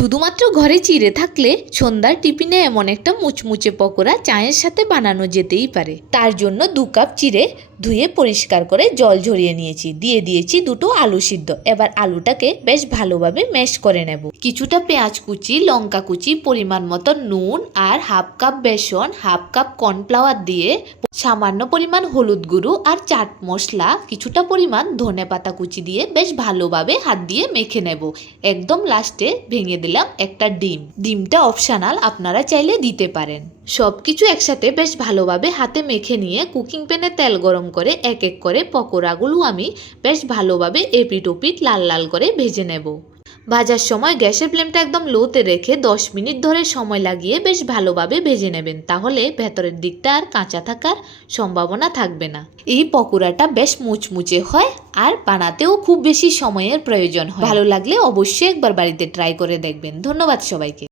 শুধুমাত্র ঘরে চিড়ে থাকলে সন্ধ্যার টিফিনে এমন একটা মুচমুচে পকোড়া চায়ের সাথে বানানো যেতেই পারে। তার জন্য 2 কাপ চিড়ে ধুয়ে পরিষ্কার করে জল ঝরিয়ে নিয়েছি, দিয়ে দিয়েছি 2টো আলু সিদ্ধ। এবার আলুটাকে বেশ ভালোভাবে ম্যাশ করে নেব। কিছুটা পেঁয়াজ কুচি, লঙ্কা কুচি, পরিমাণ মতো নুন আর হাফ কাপ বেসন, হাফ কাপ কর্নফ্লাওয়ার দিয়ে সামান্য পরিমাণ হলুদ গুঁড়ো আর চাট মশলা, কিছুটা পরিমাণ ধনেপাতা কুচি দিয়ে বেশ ভালোভাবে হাত দিয়ে মেখে নেব। একদম লাস্টে ভেঙে দিলাম একটা ডিম। ডিমটা অপশনাল, আপনারা চাইলে দিতে পারেন। সব কিছু একসাথে বেশ ভালোভাবে হাতে মেখে নিয়ে কুকিং প্যানে তেল গরম করে এক এক করে পকোড়াগুলো আমি বেশ ভালোভাবে এপিট ওপিট লাল লাল করে ভেজে নেব। ভাজার সময় গ্যাসের ফ্লেমটা একদম লোতে রেখে 10 মিনিট ধরে সময় লাগিয়ে বেশ ভালোভাবে ভেজে নেবেন, তাহলে ভেতরের দিকটা আর কাঁচা থাকার সম্ভাবনা থাকবে না। এই পকোড়াটা বেশ মুচমুচে হয় আর বানাতেও খুব বেশি সময়ের প্রয়োজন হয়। ভালো লাগলে অবশ্যই একবার বাড়িতে ট্রাই করে দেখবেন। ধন্যবাদ সবাইকে।